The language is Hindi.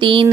3